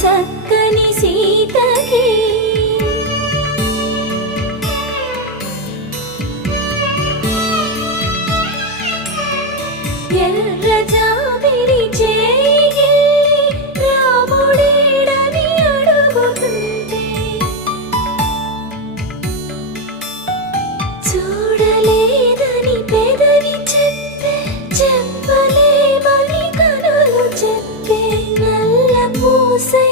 చక్కని సీతకి ఎర్ర జాబిలి చేయి రాముడేడని అడుగుతుంటే చూడలేదని పెదవి చెప్పే చెప్పలేమని కనులు చెప్పే నల్ల పూసై